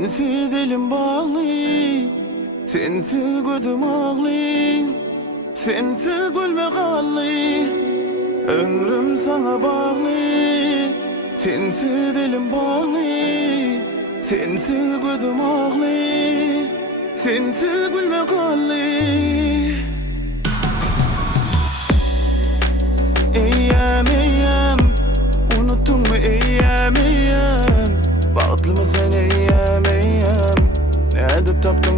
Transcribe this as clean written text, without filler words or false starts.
Sensiz elim bağlı, sensiz gözüm ağlı, sensiz gülme kallı, ömrüm sana bağlı. Sensiz elim bağlı, sensiz gözüm ağlı, sensiz gülme kallı. Eyyam eyyam, unuttun mu eyyam eyyam? Bağıtlı mı sen eyyam eyyam? Ne edip taptın